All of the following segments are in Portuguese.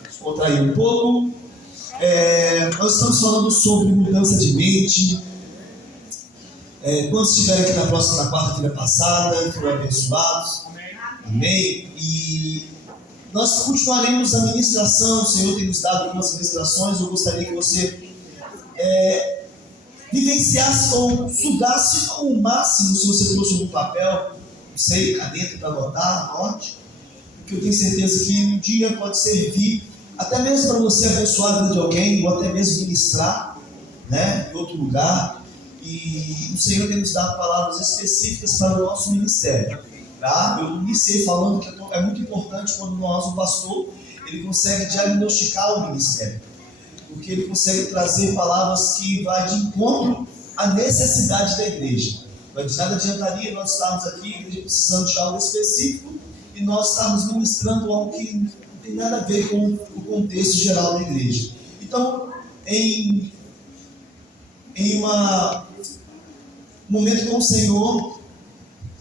Descontrair um pouco. Nós estamos falando sobre mudança de mente. Quantos estiveram aqui na quarta-feira passada, foram abençoados? Amém? E nós continuaremos a ministração. O Senhor tem nos dado algumas ministrações. Eu gostaria que você vivenciasse ou estudasse ao máximo, se você trouxe um papel, não sei, caneta para anotar, anote, porque eu tenho certeza que um dia pode servir até mesmo para você abençoar a vida de alguém, ou até mesmo ministrar, em outro lugar. E o Senhor tem nos dado palavras específicas para o nosso ministério, tá? Eu iniciei falando que é muito importante quando o pastor, ele consegue diagnosticar o ministério, porque ele consegue trazer palavras que vai de encontro à necessidade da igreja. De nada adiantaria nós estarmos aqui, a igreja precisando de algo específico, e nós estarmos ministrando algo que não tem nada a ver com o contexto geral da igreja. Então, em um momento com o Senhor,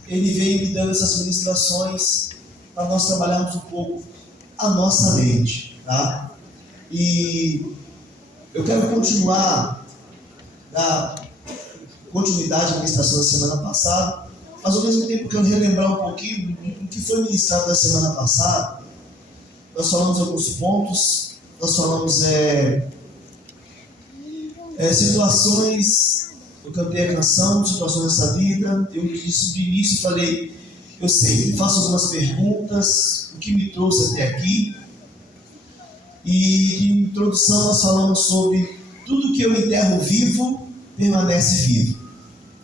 Ele veio me dando essas ministrações para nós trabalharmos um pouco a nossa mente, tá? E eu quero continuar na continuidade da ministração da semana passada, mas ao mesmo tempo quero relembrar um pouquinho do que foi ministrado da semana passada. Nós falamos alguns pontos, nós falamos situações, eu cantei a canção, situações dessa vida. Eu disse de início, falei, eu sempre faço algumas perguntas, o que me trouxe até aqui. E de introdução nós falamos sobre tudo que eu enterro vivo, permanece vivo.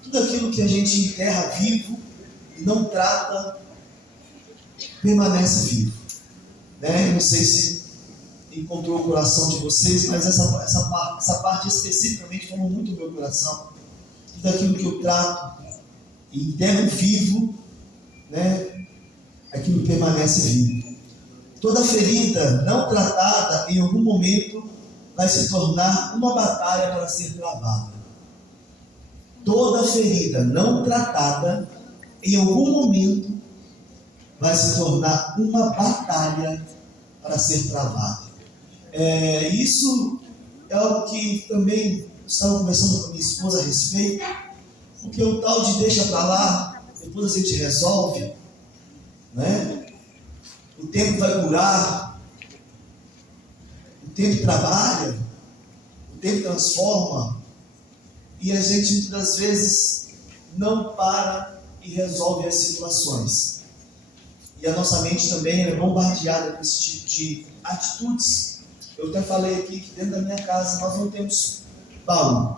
Tudo aquilo que a gente enterra vivo e não trata, permanece vivo. Eu não sei se encontrou o coração de vocês, mas essa parte especificamente falou muito no meu coração. Tudo aquilo que eu trato e enterro vivo, aquilo permanece vivo. Toda ferida não tratada em algum momento vai se tornar uma batalha para ser travada. Toda ferida não tratada em algum momento vai se tornar uma batalha para ser travada. Isso é algo que também estava conversando com minha esposa a respeito, porque o tal de deixa para lá, depois a gente resolve, O tempo vai curar, o tempo trabalha, o tempo transforma, e a gente muitas das vezes não para e resolve as situações. E a nossa mente também é bombardeada com esse tipo de atitudes. Eu até falei aqui que dentro da minha casa nós não temos baú.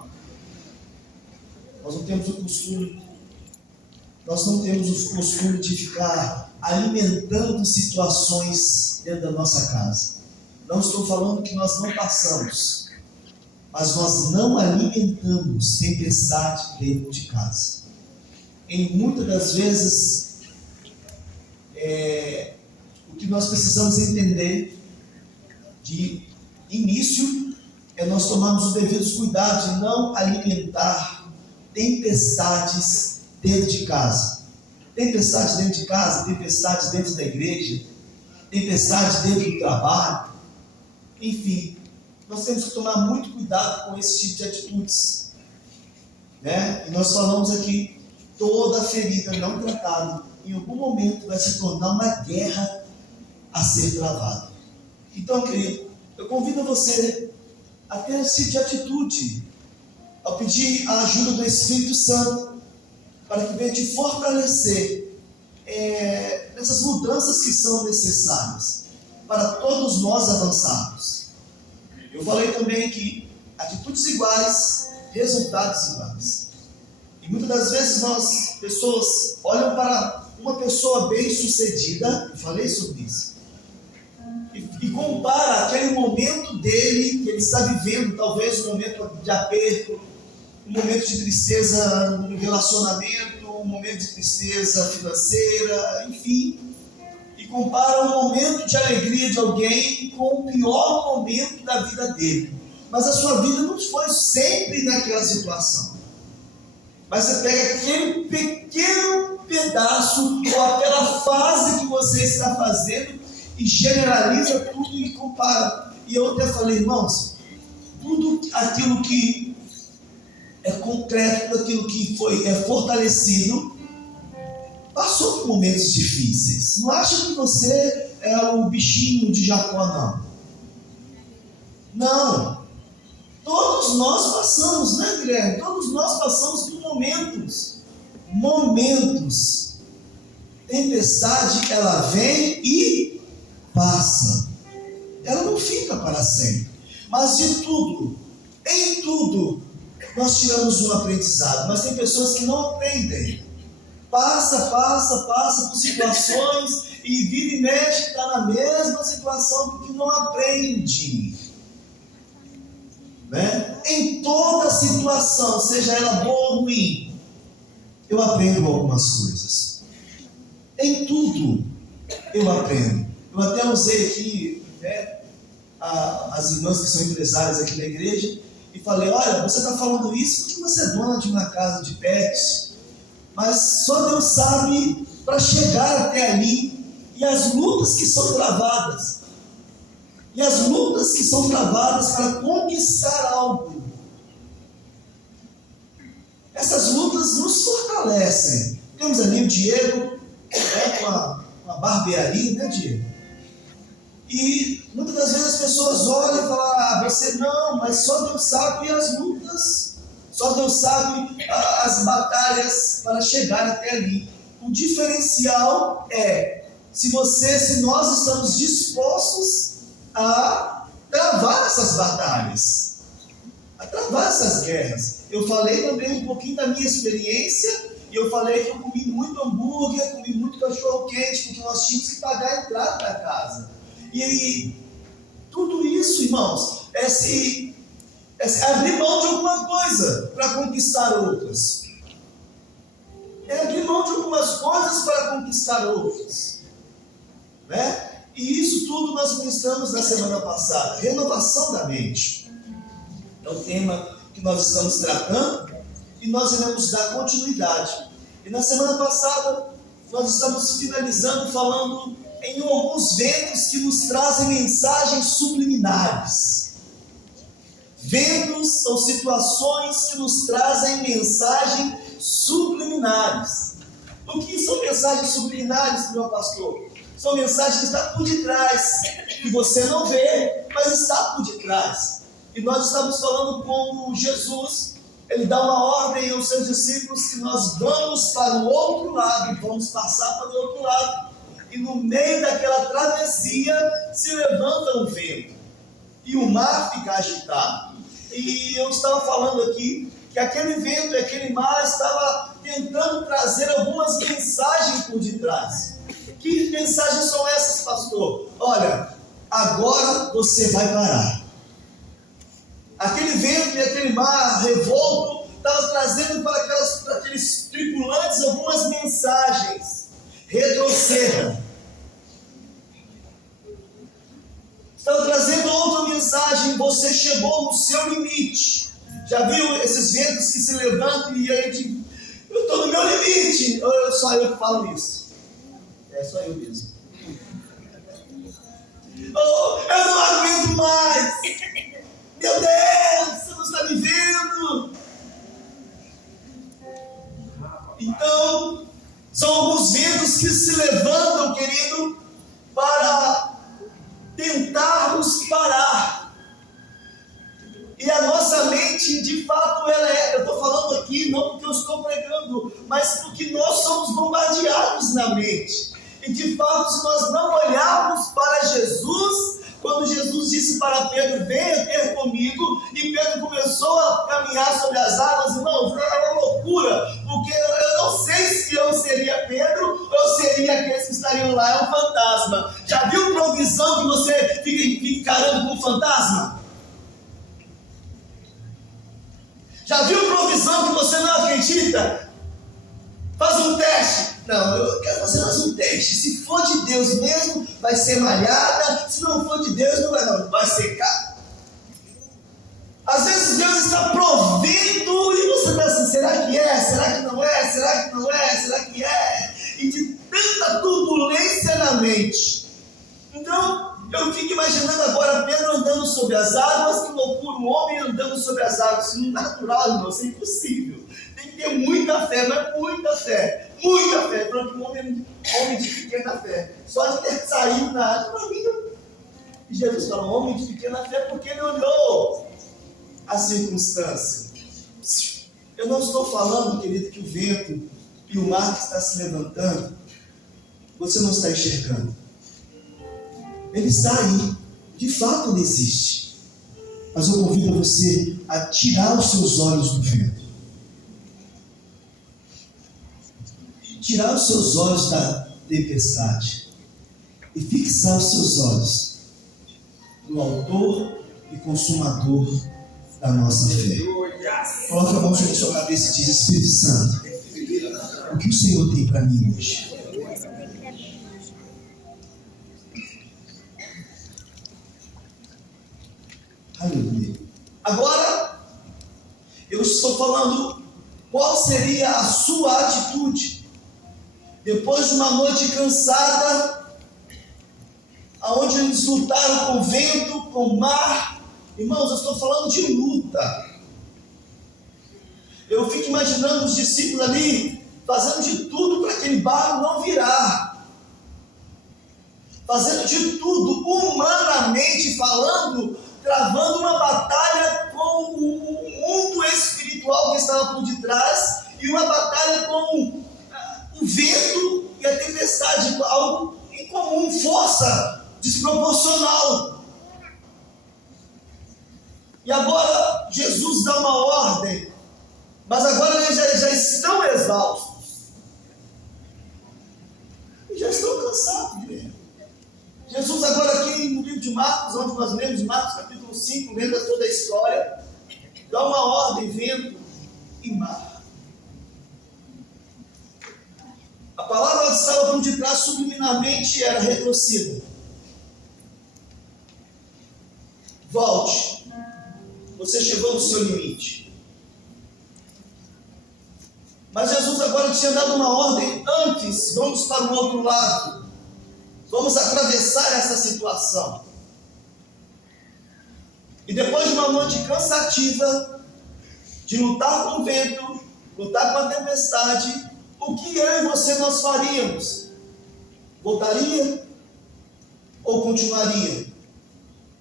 Nós não temos o costume de ficar alimentando situações dentro da nossa casa. Não estou falando que nós não passamos, mas nós não alimentamos tempestade dentro de casa. Em muitas das vezes, o que nós precisamos entender de início é nós tomarmos os devidos cuidados de não alimentar tempestades dentro de casa. Tempestades dentro de casa, tempestades dentro da igreja, tempestades dentro do trabalho. Enfim, nós temos que tomar muito cuidado com esse tipo de atitudes. E nós falamos aqui, toda ferida não tratada em algum momento vai se tornar uma guerra a ser travada. Então, querido, eu convido você a ter esse tipo de atitude, a pedir a ajuda do Espírito Santo, para que venha te fortalecer nessas mudanças que são necessárias, para todos nós avançarmos. Eu falei também que atitudes iguais, resultados iguais. E muitas das vezes pessoas olham para uma pessoa bem-sucedida, eu falei sobre isso, e compara aquele momento dele, que ele está vivendo, talvez um momento de aperto, um momento de tristeza no relacionamento, um momento de tristeza financeira, enfim, e compara um momento de alegria de alguém com o pior momento da vida dele. Mas a sua vida não foi sempre naquela situação. Mas você pega aquele pequeno pedaço ou aquela fase que você está fazendo e generaliza tudo e compara. E eu até falei, irmãos, tudo aquilo que é concreto, tudo aquilo que é fortalecido, passou por momentos difíceis. Não acha que você é o bichinho de Jacó, não. Não. Todos nós passamos, né, Guilherme? Todos nós passamos por momentos. Tempestade, ela vem e passa. Ela não fica para sempre. Mas de tudo, em tudo, nós tiramos um aprendizado. Mas tem pessoas que não aprendem. Passa por situações e vira e mexe, está na mesma situação porque não aprende. Né? Em toda situação, seja ela boa ou ruim, eu aprendo algumas coisas. Em tudo eu aprendo. Eu até usei aqui, né, as irmãs que são empresárias aqui da igreja e falei, olha, você está falando isso porque você é dona de uma casa de pets, mas só Deus sabe para chegar até ali e as lutas que são travadas. E as lutas que são travadas para conquistar algo. Essas lutas nos fortalecem. Temos ali o Diego, né, com a barbearia, né, Diego? E muitas das vezes as pessoas olham e falam, você não, mas só Deus sabe as lutas, só Deus sabe as batalhas para chegar até ali. O diferencial é se nós estamos dispostos a travar essas batalhas, a travar essas guerras. Eu falei também um pouquinho da minha experiência, e eu falei que eu comi muito hambúrguer, comi muito cachorro quente, porque nós tínhamos que pagar a entrada da casa. E tudo isso, irmãos, é abrir mão de alguma coisa para conquistar outras. É abrir mão de algumas coisas para conquistar outras. Né? E isso tudo nós ministramos na semana passada. Renovação da mente. É o tema que nós estamos tratando e nós iremos dar continuidade. E na semana passada nós estamos finalizando falando em alguns ventos que nos trazem mensagens subliminares. Ventos ou situações que nos trazem mensagens subliminares. O que são mensagens subliminares, meu pastor? São mensagens que estão por detrás, que você não vê, mas está por detrás. E nós estamos falando como Jesus, ele dá uma ordem aos seus discípulos que nós vamos para o outro lado, e vamos passar para o outro lado. E no meio daquela travessia se levanta um vento, e o mar fica agitado. E eu estava falando aqui que aquele vento e aquele mar estava tentando trazer algumas mensagens por detrás. Que mensagens são essas, pastor? Olha, agora você vai parar. Aquele vento e aquele mar revolto estavam trazendo para aqueles tripulantes algumas mensagens. Retroceda. Estavam trazendo outra mensagem. Você chegou no seu limite. Já viu esses ventos que se levantam e a gente... Eu estou no meu limite. Ou só eu que falo isso? É só eu mesmo. Oh, eu não aguento mais. Meu Deus, você não está me vendo. Então, são alguns ventos que se levantam, querido, para tentarmos parar. E a nossa mente, de fato, eu estou falando aqui, não porque eu estou pregando, mas porque nós somos bombardeados na mente. E de fato, se nós não olharmos para Jesus, quando Jesus disse para Pedro, venha ter comigo, e Pedro começou a caminhar sobre as águas, irmãos, era uma loucura, porque eu não sei se eu seria Pedro, ou seria aqueles que estariam lá, é um fantasma. Já viu provisão que você fica encarando com fantasma? Já viu provisão que você não acredita? Faz um teste. Não, eu quero fazer mais um teste. Se for de Deus mesmo, vai ser malhada. Se não for de Deus, vai secar. Às vezes Deus está provendo e você está assim, será que é? Será que não é? Será que não é? Será que é? E de tanta turbulência na mente. Então sobre as águas, que loucura, um homem andando sobre as águas. Isso não é natural, irmão, isso é impossível. Tem que ter muita fé, mas muita fé. Muita fé. Pronto, um homem de pequena fé. Só de ter saído na água, para mim. E Jesus fala, homem de pequena fé, porque ele olhou a circunstância. Eu não estou falando, querido, que o vento e o mar que está se levantando, você não está enxergando. Ele está aí. De fato ele existe. Mas eu convido você a tirar os seus olhos do vento. Tirar os seus olhos da tempestade. E fixar os seus olhos no autor e consumador da nossa fé. Coloque a mão sobre a sua cabeça e diz, Espírito Santo, o que o Senhor tem para mim hoje? Aleluia. Agora, eu estou falando qual seria a sua atitude depois de uma noite cansada, aonde eles lutaram com o vento, com o mar. Irmãos, eu estou falando de luta. Eu fico imaginando os discípulos ali fazendo de tudo para aquele barco não virar, fazendo de tudo, humanamente falando, travando uma batalha com o mundo espiritual que estava por detrás e uma batalha com o vento e a tempestade, algo incomum, força desproporcional. E agora Jesus dá uma ordem, mas agora eles já estão exaustos, já estão cansados de ler. Jesus agora aqui no livro de Marcos, onde nós lemos Marcos capítulo 5, lendo toda a história, dá uma ordem, vento e mar. A palavra que estava por detrás subliminarmente era retroceda. Volte. Você chegou no seu limite. Mas Jesus agora tinha dado uma ordem antes. Vamos para o outro lado. Vamos atravessar essa situação. E depois de uma noite cansativa, de lutar com o vento, lutar com a tempestade, o que eu e você nós faríamos? Voltaria ou continuaria?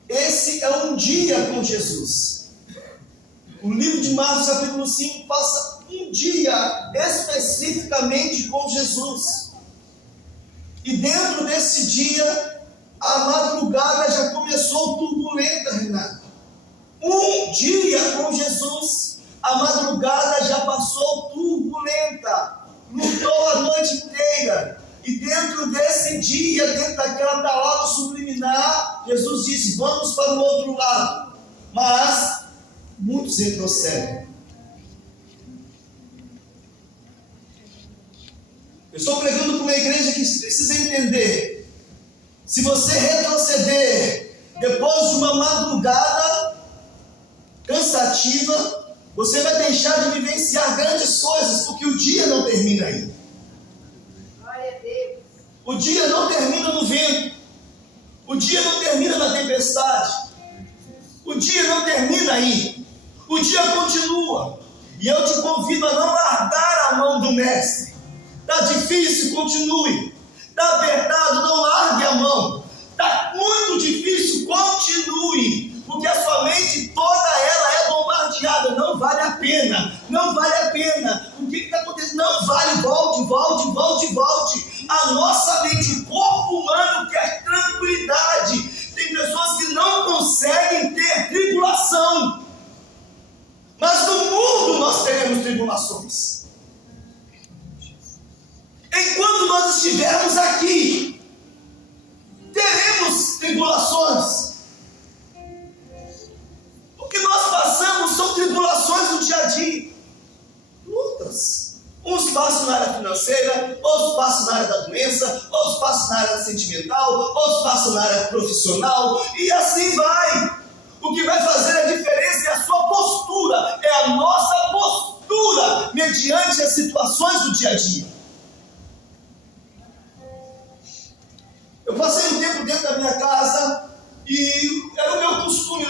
Esse é um dia com Jesus. O livro de Marcos capítulo 5 passa um dia especificamente com Jesus. E dentro desse dia, a madrugada já começou turbulenta, Renato. Um dia com Jesus, a madrugada já passou turbulenta. Lutou a noite inteira. E dentro desse dia, dentro daquela palavra subliminar, Jesus disse, vamos para o outro lado. Mas muitos retrocedem. Eu estou pregando para uma igreja que precisa entender. Se você retroceder depois de uma madrugada cansativa, você vai deixar de vivenciar grandes coisas, porque o dia não termina aí. Glória a Deus. O dia não termina no vento. O dia não termina na tempestade. O dia não termina aí. O dia continua. E eu te convido a não largar a mão do mestre. Está difícil, continue. Está apertado, não largue a mão. Está muito difícil, continue. Porque a sua mente toda ela é bombardeada. Não vale a pena. Não vale a pena. O que está acontecendo? Não vale. Volte. A nossa mente, o corpo humano quer tranquilidade. Tem pessoas que não conseguem ter tribulação. Mas no mundo nós teremos tribulações. Enquanto nós estivermos aqui, teremos tribulações. O que nós passamos são tribulações do dia a dia. Lutas. Uns passam na área financeira, outros passam na área da doença, outros passam na área sentimental, outros passam na área profissional, e assim vai. O que vai fazer a diferença é a sua postura, é a nossa postura mediante as situações do dia a dia. Eu passei um tempo dentro da minha casa e era o meu costume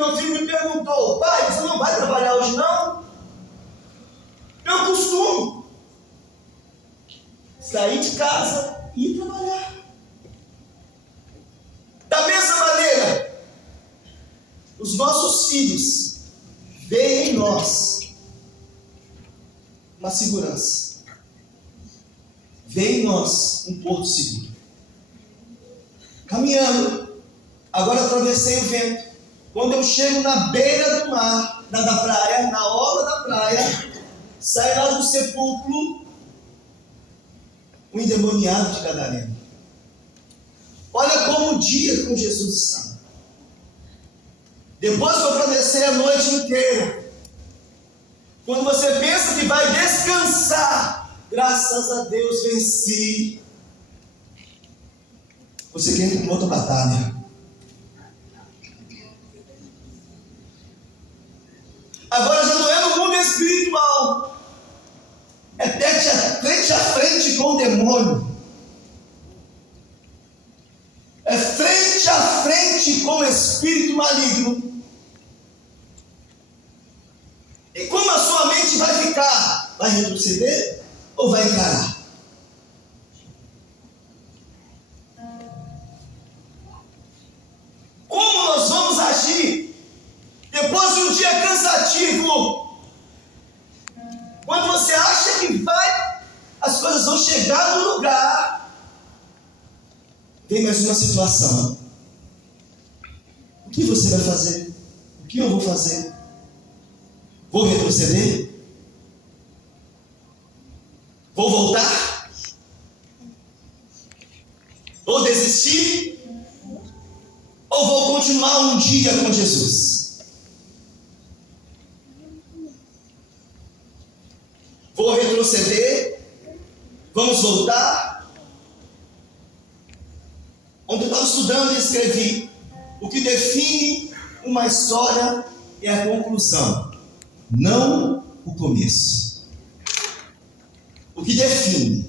meu filho me perguntou: pai, você não vai trabalhar hoje não? Eu costumo sair de casa e ir trabalhar. Da mesma maneira, os nossos filhos veem em nós uma segurança, veem em nós um porto seguro. Caminhando, agora atravessei o vento. Quando eu chego na beira do mar, da praia, na orla da praia, sai lá do sepulcro um endemoniado de Gadareno. Olha como o dia com Jesus está. Depois que eu atravessei a noite inteira, quando você pensa que vai descansar, graças a Deus venci. Você quer ir para outra batalha. Agora já não é no mundo espiritual. É frente a frente com o demônio. É frente a frente com o espírito maligno. E como a sua mente vai ficar? Vai retroceder ou vai encarar? Como nós vamos agir depois de um dia cansativo? Quando você acha que as coisas vão chegar no lugar, tem mais uma situação. O que você vai fazer? O que eu vou fazer? Vou retroceder? Vou voltar? Vou desistir? Ou vou continuar um dia com Jesus? Vou retroceder? Vamos voltar? Ontem eu estava estudando e escrevi: o que define uma história é a conclusão, não o começo. O que define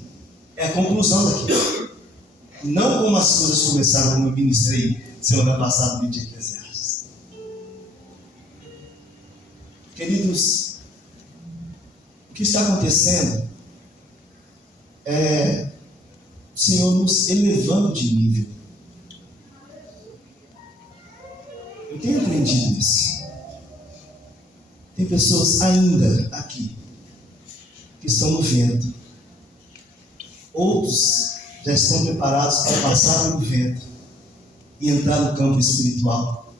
é a conclusão daquilo, não como as coisas começaram, como eu ministrei semana passada no livro de Eclesiastes. Queridos, o que está acontecendo é o Senhor nos elevando de nível. Eu tenho aprendido isso. Tem pessoas ainda aqui que estão no vento. Outros já estão preparados para passar no vento e entrar no campo espiritual.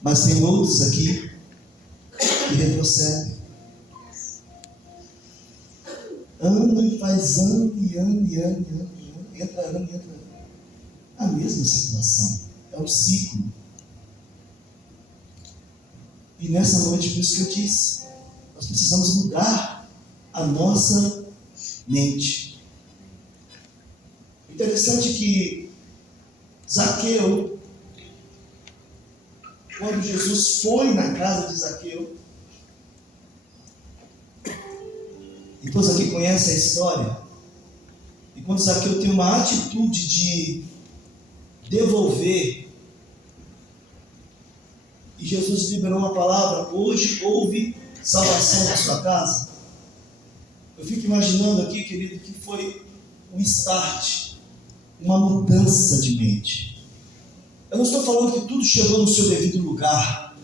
Mas tem outros aqui que retrocedem. Anda e faz ano e ano e ano e ano. Entra ano e entra ano. A mesma situação. É um ciclo. E nessa noite, por isso que eu disse, nós precisamos mudar a nossa mente. Interessante que Zaqueu, quando Jesus foi na casa de Zaqueu, e todos aqui conhecem a história, e quando Zaqueu tem uma atitude de devolver, e Jesus liberou uma palavra: hoje houve salvação na sua casa. Eu fico imaginando aqui, querido, que foi um start, uma mudança de mente. Eu não estou falando que tudo chegou no seu devido lugar,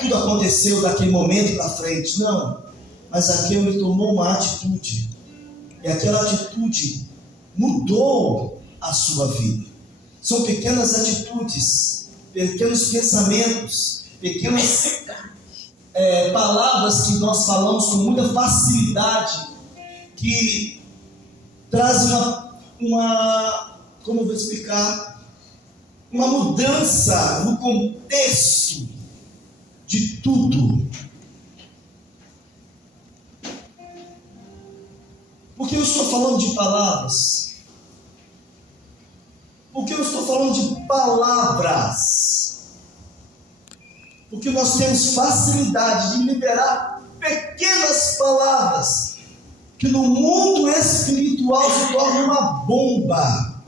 tudo aconteceu daquele momento para frente, não. Mas Zaqueu, ele tomou uma atitude, e aquela atitude mudou a sua vida. São pequenas atitudes, pequenos pensamentos, pequenas palavras que nós falamos com muita facilidade, que trazem como eu vou explicar, uma mudança no contexto de tudo. Por que eu estou falando de palavras? Porque eu estou falando de palavras. Porque nós temos facilidade de liberar pequenas palavras que no mundo espiritual se tornam uma bomba.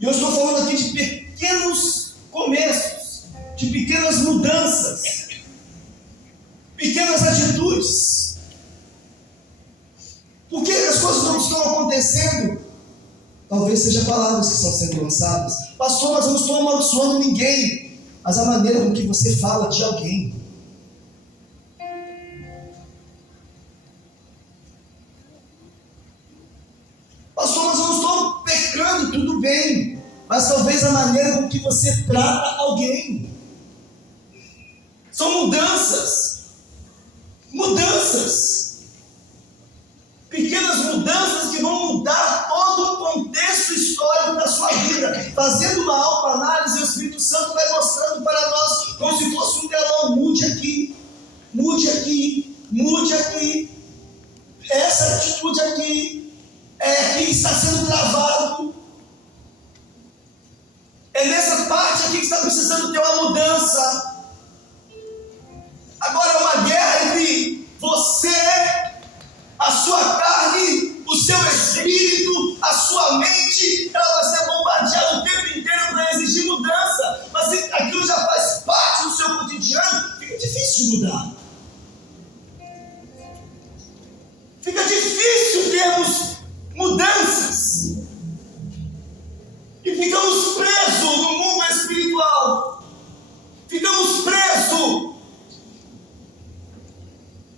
E eu estou falando aqui de pequenos começos, de pequenas mudanças, pequenas atitudes. Por que as coisas não estão acontecendo? Talvez sejam palavras que estão sendo lançadas. Pastor, mas eu não estou amaldiçoando ninguém. Mas a maneira com que você fala de alguém. Pastor, mas eu não estou pecando, tudo bem. Mas talvez a maneira com que você trata alguém. São mudanças. Mudanças. Pequenas mudanças que vão mudar todo o contexto histórico da sua vida. Fazendo uma autoanálise, o Espírito Santo vai mostrando para nós, como se fosse um telão: mude aqui, mude aqui, mude aqui. Essa atitude aqui, aqui está sendo travado. É nessa parte aqui que está precisando ter uma mudança. Agora é uma guerra entre você, a sua carne, o seu espírito, a sua mente. Ela vai ser bombardeada o tempo inteiro para exigir mudança. Mas se aquilo já faz parte do seu cotidiano, fica difícil de mudar. Fica difícil termos mudanças. E ficamos presos no mundo espiritual. Ficamos presos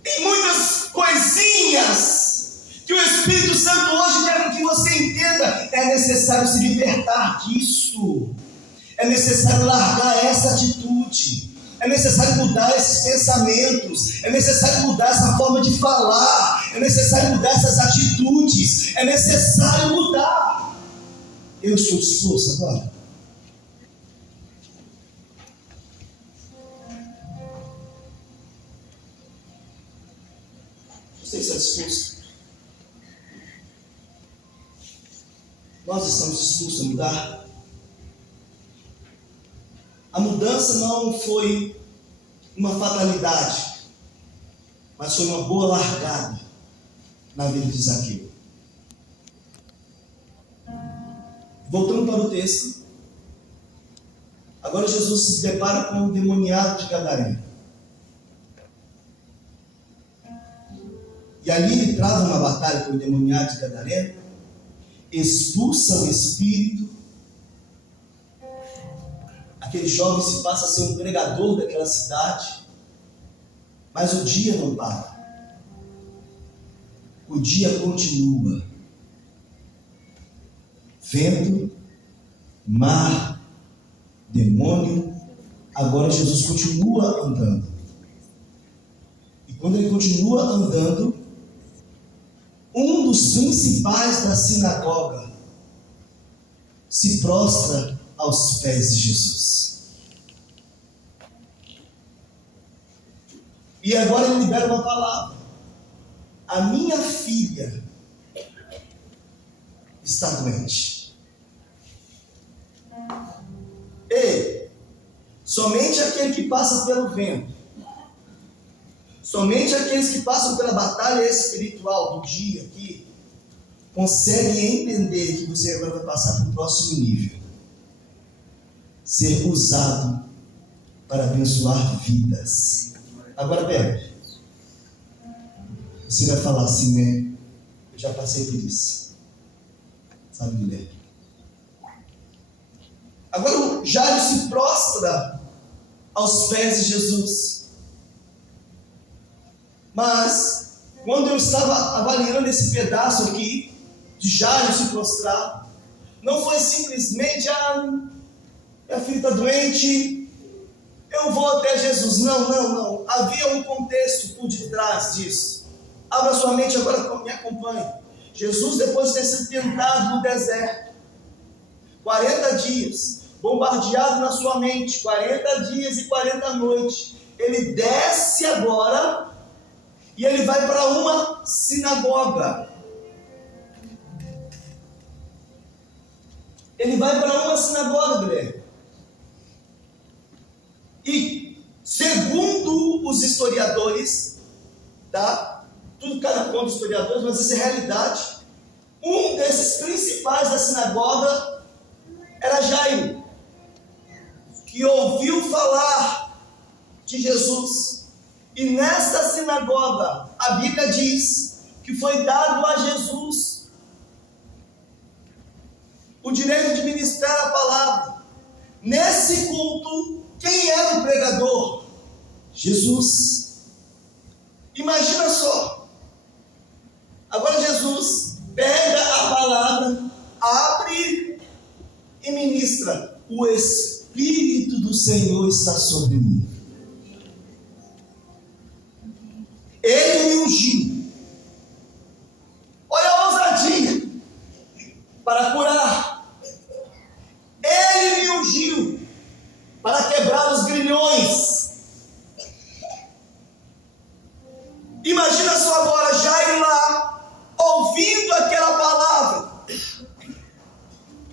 em muitas coisinhas que o Espírito Santo hoje quer que você entenda. É necessário se libertar disso. É necessário largar essa atitude. É necessário mudar esses pensamentos. É necessário mudar essa forma de falar. É necessário mudar essas atitudes. É necessário mudar. Eu estou disposto agora. Você está disposto? Nós estamos dispostos a mudar? A mudança não foi uma fatalidade, mas foi uma boa largada na vida de Zaqueu. Voltando para o texto, agora Jesus se depara com o endemoniado de Gadareno. E ali ele trava uma batalha com o endemoniado de Gadareno, expulsa o espírito. Aquele jovem se passa a ser um pregador daquela cidade, mas o dia não para. O dia continua. Vento, mar, demônio. Agora Jesus continua andando. E quando ele continua andando, um dos principais da sinagoga se prostra aos pés de Jesus. E agora ele libera uma palavra: a minha filha está doente. Ei, somente aquele que passa pelo vento, somente aqueles que passam pela batalha espiritual do dia aqui, conseguem entender que você agora vai passar para o próximo nível. Ser usado para abençoar vidas. Agora, pera. Você vai falar assim, né? Eu já passei por isso. Sabe, Guilherme? Agora o Jairo se prostra aos pés de Jesus. Mas, quando eu estava avaliando esse pedaço aqui, de Jairo se prostrar, não foi simplesmente: minha filha está doente, eu vou até Jesus. Não. Havia um contexto por detrás disso. Abra sua mente agora, me acompanhe. Jesus, depois de ter sido tentado no deserto, 40 dias, bombardeado na sua mente, 40 dias e 40 noites, ele desce agora e ele vai para uma sinagoga. Ele vai para uma sinagoga, Guilherme. E, segundo os historiadores, tá? Tudo cada conta dos historiadores, mas essa é a realidade. Um desses principais da sinagoga era Jairo, que ouviu falar de Jesus. E nesta sinagoga, a Bíblia diz que foi dado a Jesus o direito de ministrar a palavra. Nesse culto, quem era o pregador? Jesus. Imagina só. Agora Jesus pega a palavra, abre e ministra: o Espírito do Senhor está sobre mim. Ele me ungiu. Olha a ousadia. Para curar. Ele me ungiu para quebrar os grilhões. Imagina só agora Jairo lá, ouvindo aquela palavra.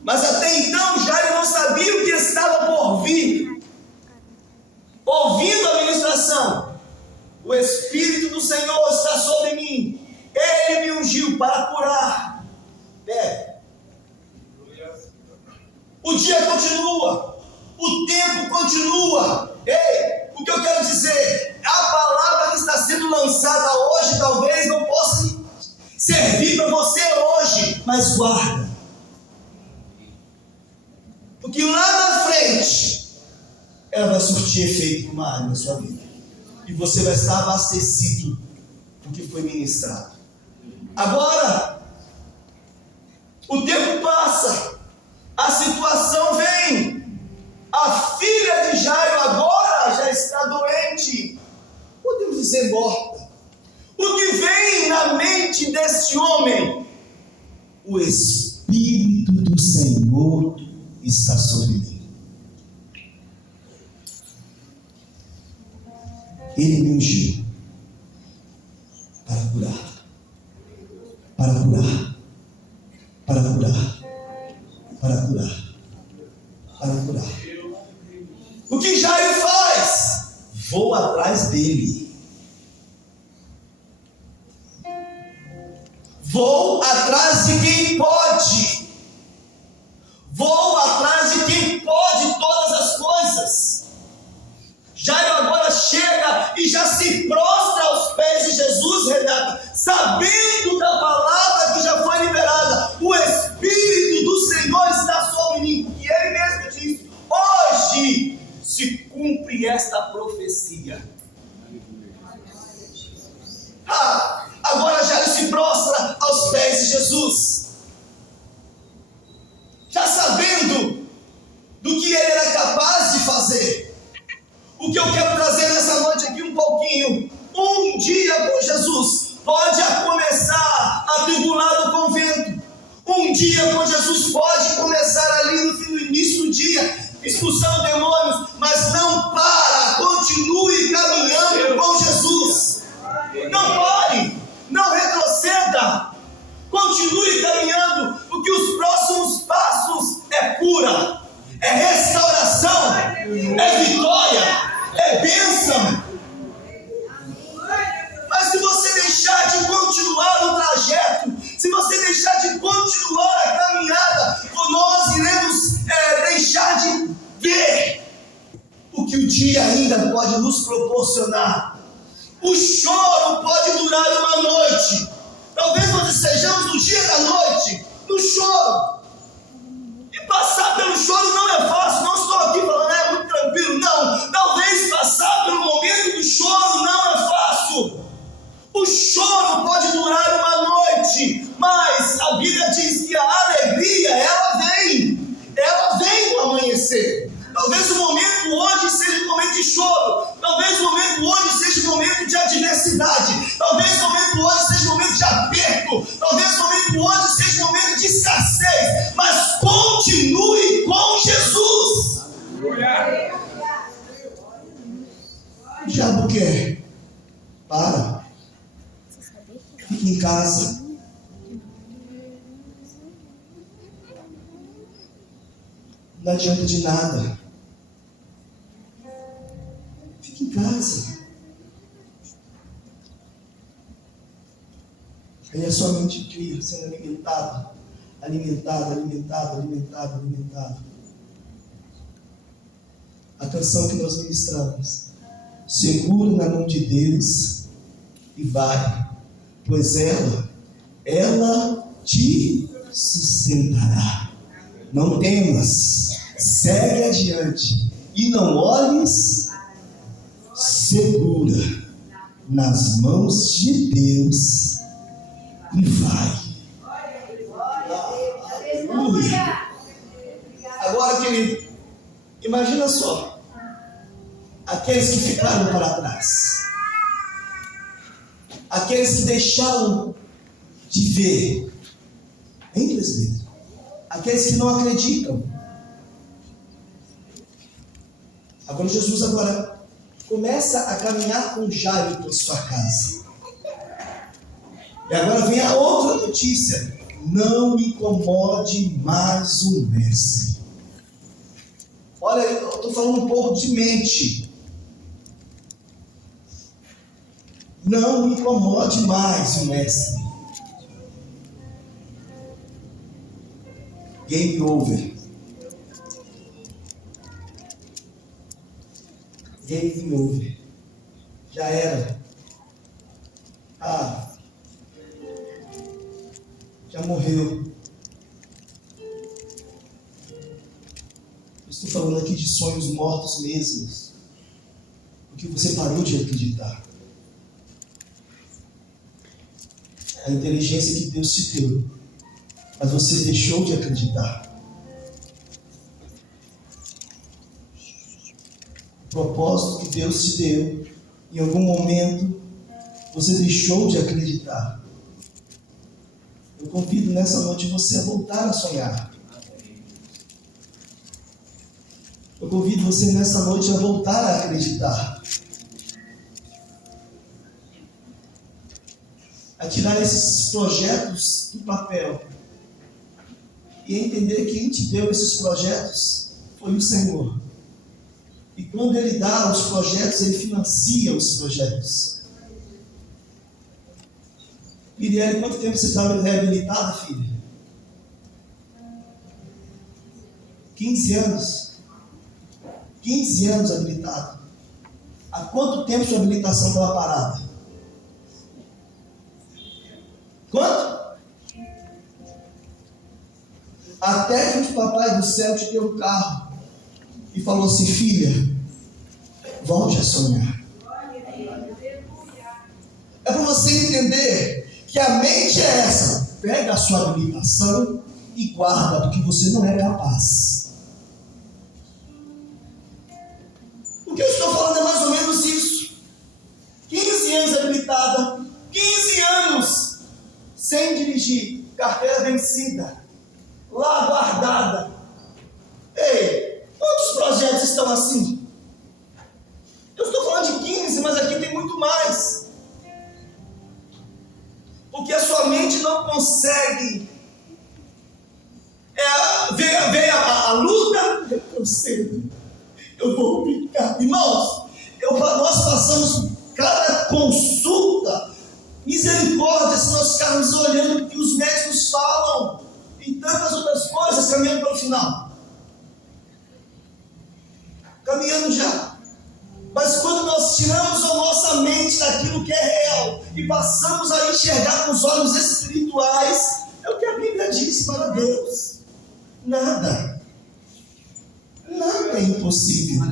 Mas até então Jairo não sabia o que estava por vir. Ouvindo a ministração: o Espírito do Senhor está sobre mim. Ele me ungiu para curar. O dia continua, o tempo continua. Ei, o que eu quero dizer? A palavra que está sendo lançada hoje talvez não possa servir para você hoje, mas guarda, porque lá na frente ela vai surtir efeito numa área da sua vida, e você vai estar abastecido do que foi ministrado. Agora, o tempo passa, a situação vem. A filha de Jairo agora já está doente, podemos dizer morta. O que vem na mente desse homem? O Espírito do Senhor está sobre mim. Ele me ungiu para curar, para curar, para curar, para curar, para curar. O que Jairo faz? Vou atrás dele. Vou atrás de quem pode. Vou atrás de quem pode todas as coisas. Jairo agora chega e já se prostra aos pés de Jesus, Renata, sabendo da palavra que já foi liberada. O Espírito do Senhor está sobre mim. E ele mesmo diz: hoje se cumpre esta profecia. Agora Jairo se prostra aos pés de Jesus, já sabendo do que ele era capaz de fazer. O que eu quero trazer nessa noite aqui um pouquinho: um dia com Jesus pode começar atribulado com vento. Um dia com Jesus pode começar ali no início do dia, expulsando demônios, mas não para, continue caminhando com Jesus. Não pare, não retroceda, continue caminhando, porque os próximos passos é cura, é restauração, é vitória, é bênção. Mas se você deixar de continuar no trajeto, se você deixar de continuar a caminhada, nós iremos deixar de ver o que o dia ainda pode nos proporcionar. O choro pode durar uma noite. Talvez nós estejamos no dia da noite, no choro. E passar pelo choro não é fácil. Não estou aqui falando, é muito tranquilo. Não, talvez passar pelo momento do choro não é fácil. O choro pode durar uma noite, mas a Bíblia diz que a alegria, ela vem no amanhecer. Talvez o momento hoje seja um momento de choro, talvez o momento hoje seja um momento de adversidade, talvez o momento hoje seja um momento de aperto, talvez o momento hoje seja um momento de escassez, mas continue com Jesus. O diabo quer? Para. Fique em casa. Não adianta de nada. Fique em casa. Aí a sua mente cria, sendo alimentada. a canção que nós ministramos. Segura na mão de Deus e vai, pois ela te sustentará. Não temas, segue adiante e não olhes, segura nas mãos de Deus e vai. Aleluia. Agora, querido, imagina só, aqueles que ficaram para trás, aqueles que deixaram de ver, hein, presbítero? Aqueles que não acreditam. Agora Jesus começa a caminhar com Jairo para sua casa. E agora vem a outra notícia: não incomode mais o mestre. Olha, eu estou falando um pouco de mente. Não incomode mais o mestre. Game over. Game over. Já era. Já morreu. Eu estou falando aqui de sonhos mortos mesmos. Porque você parou de acreditar. A inteligência que Deus te deu, mas você deixou de acreditar. O propósito que Deus te deu, em algum momento, você deixou de acreditar. Eu convido nessa noite você a voltar a sonhar. Eu convido você nessa noite a voltar a acreditar. A tirar esses projetos do papel e entender que quem te deu esses projetos foi o Senhor. E quando Ele dá os projetos, Ele financia os projetos. Miriam, quanto tempo você estava reabilitada, filha? 15 anos. 15 anos habilitado. Há quanto tempo sua habilitação estava parada? Quanto? Até que o papai do céu te deu um carro e falou assim: filha, volte a sonhar. É para você entender que a mente é essa. Pega a sua habilitação e guarda, porque você não é capaz. O que eu estou falando é mais ou menos isso. 15 anos habilitada, 15 anos sem dirigir, carteira vencida, lá guardada. Ei, quantos projetos estão assim? Eu estou falando de 15, mas aqui tem muito mais. Porque a sua mente não consegue ver a luta. Eu vou brincar. Irmãos, nós passamos cada consulta, misericórdia, se nós ficarmos olhando o que os médicos falam e tantas outras coisas, caminhando para o final. Caminhando já. Mas quando nós tiramos a nossa mente daquilo que é real e passamos a enxergar com os olhos espirituais, é o que a Bíblia diz para Deus. Nada é impossível.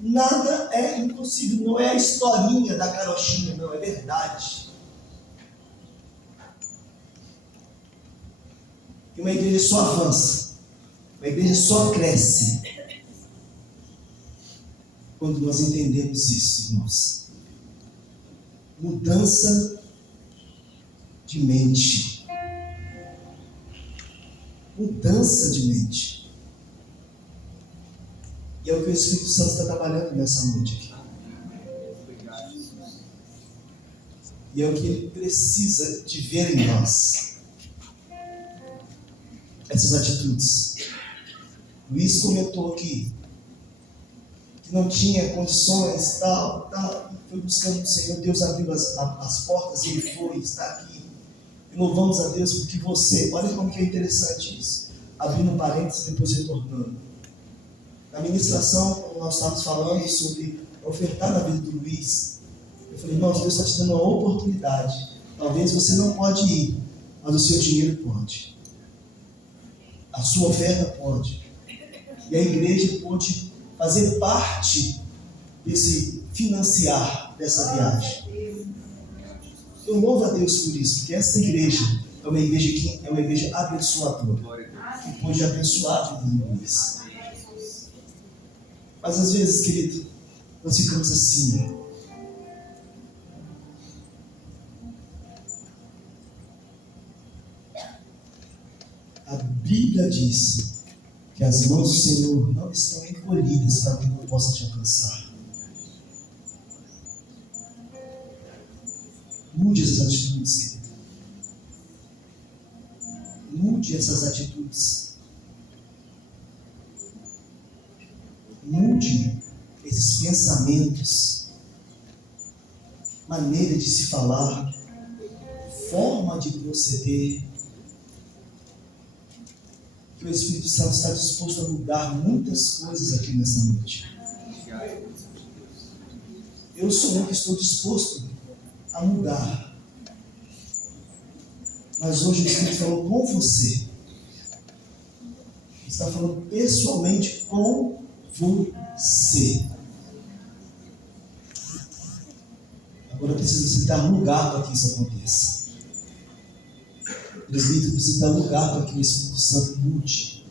Nada é impossível. Não é a historinha da carochinha, não, é verdade. E uma igreja só avança, uma igreja só cresce quando nós entendemos isso, irmãos. Mudança de mente. Mudança de mente. E é o que o Espírito Santo está trabalhando nessa noite aqui. E é o que Ele precisa de ver em nós. Essas atitudes. Luiz comentou aqui que não tinha condições, tal, foi buscando o Senhor, Deus abriu as portas e ele foi, está aqui. E louvamos a Deus porque você, olha como que é interessante isso, abrindo parênteses e depois retornando. Na ministração, nós estávamos falando sobre ofertar na vida do Luiz. Eu falei, irmãos, Deus está te dando uma oportunidade. Talvez você não pode ir, mas o seu dinheiro pode. A sua oferta pode. E a igreja pode fazer parte desse financiar dessa viagem. Eu louvo a Deus por isso, porque essa igreja é uma igreja abençoadora, que pode abençoar a vida do Luiz. Mas às vezes, querido, nós ficamos assim. A Bíblia diz que as mãos do Senhor não estão encolhidas para que não possa te alcançar. Mude essas atitudes, querido. Mude essas atitudes. Mude esses pensamentos, maneira de se falar, forma de proceder. Que o Espírito Santo está disposto a mudar muitas coisas aqui nessa noite. Eu sou um que estou disposto a mudar. Mas hoje o Espírito falou com você. Está falando pessoalmente com você. Agora precisa se dar lugar para que isso aconteça. O presbítero precisa dar lugar para que o Espírito Santo mude.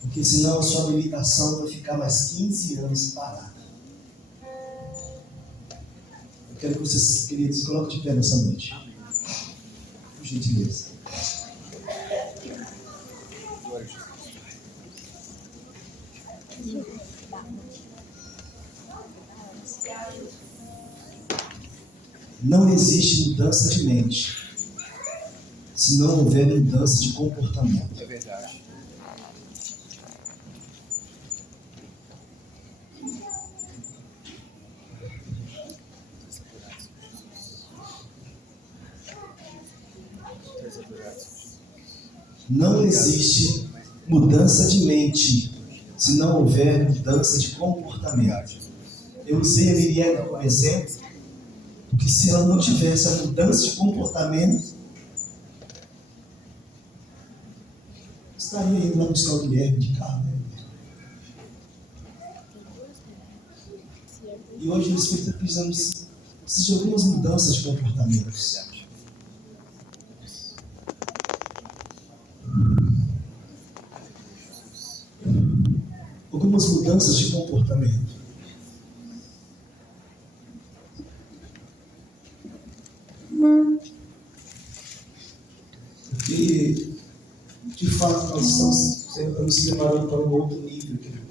Porque senão a sua habilitação vai ficar mais 15 anos parada. Eu quero que vocês, queridos, se coloquem de pé nessa noite. Por gentileza. Não existe mudança de mente se não houver mudança de comportamento. É verdade. Não existe mudança de mente se não houver mudança de comportamento. Eu usei a Miriam como exemplo, porque se ela não tivesse a mudança de comportamento, estaria indo lá buscar o Guilherme de carro. Né? E hoje o Espírito precisa de algumas mudanças de comportamentos. Algumas mudanças de comportamento. Porque, de fato, nós estamos nos preparando para um outro nível, querido.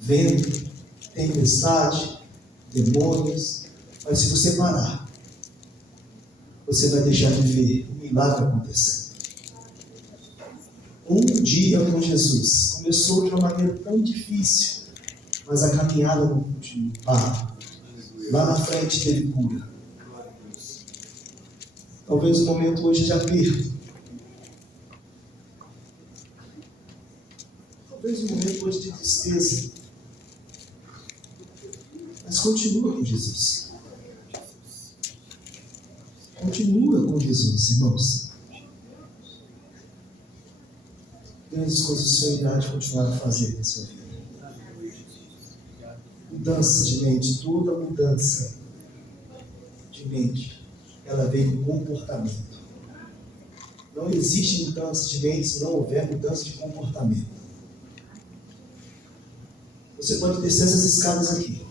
Vento, tempestade, demônios. Mas se você parar, você vai deixar de ver um milagre acontecendo. Um dia com Jesus começou de uma maneira tão difícil, mas a caminhada não continua. Lá na frente teve cura. Talvez o momento hoje de aperto. Talvez o momento hoje de tristeza. Mas continua com Jesus. Continua com Jesus, irmãos. Grandes coisas o Senhor irá de continuar a fazer na sua vida. Mudança de mente, toda mudança de mente, ela vem do comportamento. Não existe mudança de mente se não houver mudança de comportamento. Você pode descer essas escadas aqui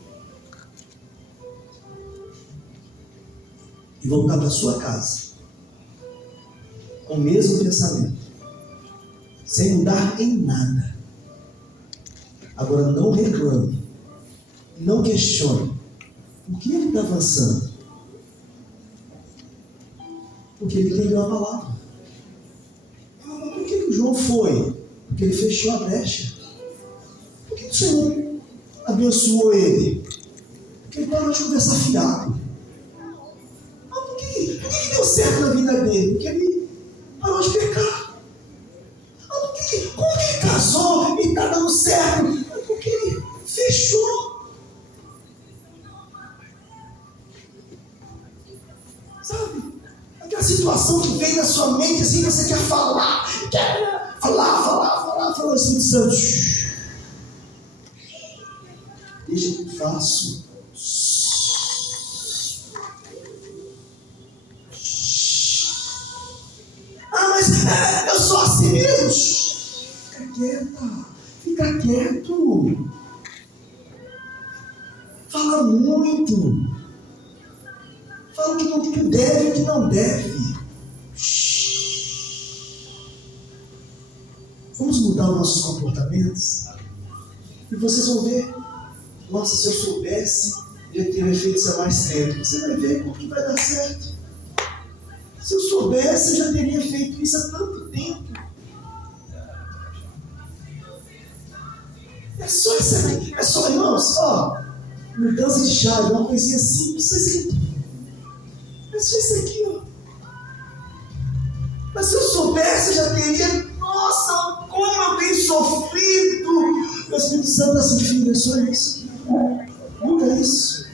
e voltar para a sua casa com o mesmo pensamento, sem mudar em nada. Agora não reclame, não questione. Por que ele está avançando? Porque ele entendeu a palavra. Por que o João foi? Porque ele fechou a brecha. Por que o Senhor abençoou ele? Porque ele parou de conversar fiado. Por que deu certo na vida dele? Porque ele parou de pecar. Como que ele casou? situação que vem na sua mente, assim, você quer falar, o Espírito Santo, deixa que eu faço. Mas eu sou assim mesmo. Fica quieta, fica quieto. Fala muito. Fala o que deve e o que não deve. Vamos mudar os nossos comportamentos. E vocês vão ver. Nossa, se eu soubesse, eu teria feito isso há mais tempo. Você vai ver como que vai dar certo. Se eu soubesse, eu já teria feito isso há tanto tempo. É só isso aí. É só, irmãos, mudança de chave, uma coisinha simples. É só isso aqui, ó. Mas se eu soubesse, eu já teria. Nossa, como eu tenho sofrido. O Espírito Santo assim, filho, é só isso aqui. Muda isso.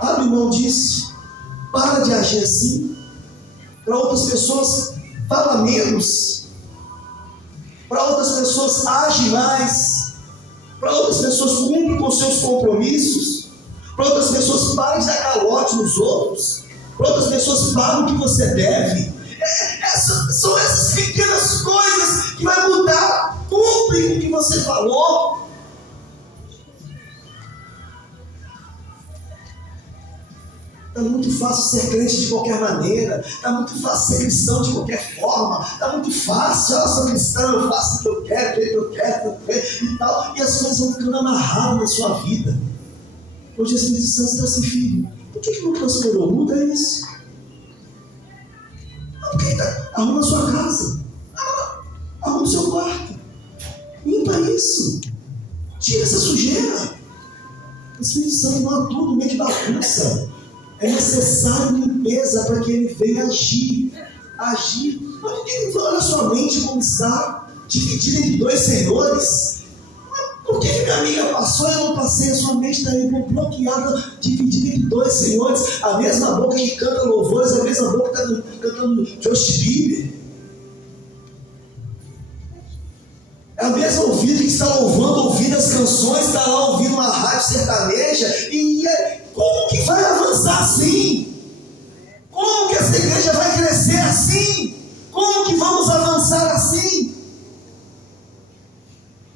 Abre mão disso. Para de agir assim. Para outras pessoas, fala menos. Para outras pessoas, age mais. Para outras pessoas, cumpre com seus compromissos. Para outras pessoas, pare de dar calote nos outros. Para outras pessoas, pague o que você deve. São essas pequenas coisas que vai mudar. Cumpre com o que você falou. Está muito fácil ser crente de qualquer maneira. Está muito fácil ser cristão de qualquer forma. Está muito fácil, eu sou cristão, eu faço o que eu quero, e tal. E as coisas vão ficando amarradas na sua vida. Hoje o Espírito Santo está assim, filho, por que não prosperou? Muda isso. Por que arruma a sua casa. Arruma o seu quarto. Limpa isso. Tira essa sujeira. O Espírito Santo não atua no meio de bagunça. É necessário limpeza para que ele venha agir. Olha a sua mente como está, dividida entre dois senhores. Por que minha amiga passou e eu não passei? A sua mente está aí bloqueada, dividida entre dois senhores. A mesma boca que canta louvores, a mesma boca que está cantando Josh Bieber. É a mesma ouvido que está ouvindo as canções, está lá ouvindo uma rádio sertaneja. E como que vai avançar assim? Como que essa igreja vai crescer assim? Como que vamos avançar assim?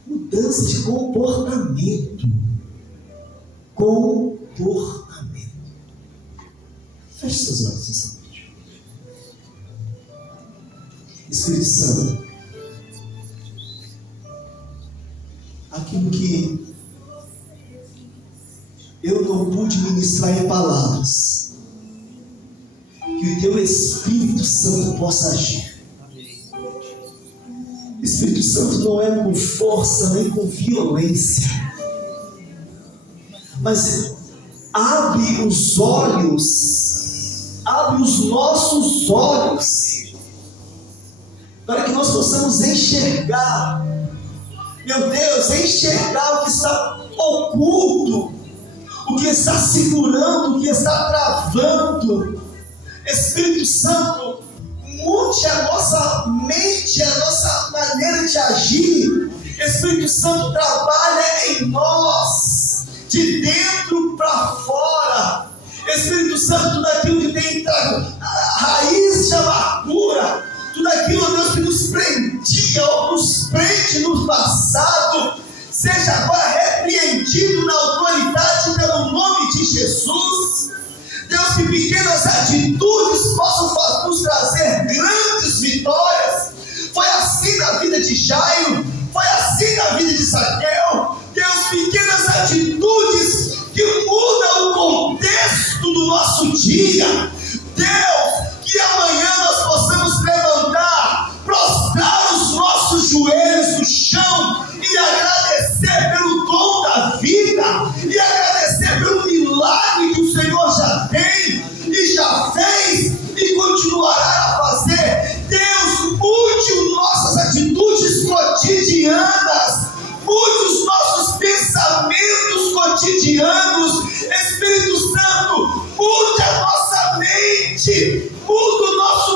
Mudança de comportamento. Feche seus olhos nessa noite. Espírito Santo, aquilo que eu não pude ministrar em palavras, que o teu Espírito Santo possa agir. Espírito Santo não é com força nem com violência, mas abre os olhos, abre os nossos olhos, para que nós possamos enxergar, meu Deus, enxergar o que está oculto, o que está segurando, o que está travando. Espírito Santo, mude a nossa mente, a nossa maneira de agir. Espírito Santo, trabalha em nós, de dentro para fora. Espírito Santo, tudo aquilo que tem entrado, a raiz de amargura, tudo aquilo, Deus, que nos prendia ou nos prende no passado, seja agora repreendido na autoridade pelo nome de Jesus. Deus, que pequenas atitudes possam nos trazer grandes vitórias. Foi assim na vida de Jairo, foi assim na vida de Zaqueu. Deus, pequenas atitudes que mudam o contexto do nosso dia. Deus, que amanhã nós possamos levantar, prostrar os nossos joelhos no chão e agradecer pelo dom da vida, e agradecer pelo milagre que o Senhor já tem e já fez e continuará a fazer. Deus, mude nossas atitudes cotidianas, mude os nossos pensamentos cotidianos. Espírito Santo, mude a nossa mente, mude o nosso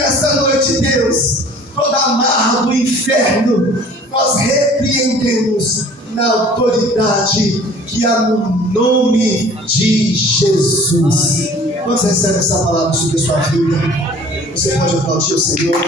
nessa noite, Deus, toda amarra do inferno, nós repreendemos na autoridade que há no nome de Jesus. Quando você recebe essa palavra sobre a sua vida, você pode aplaudir o Senhor.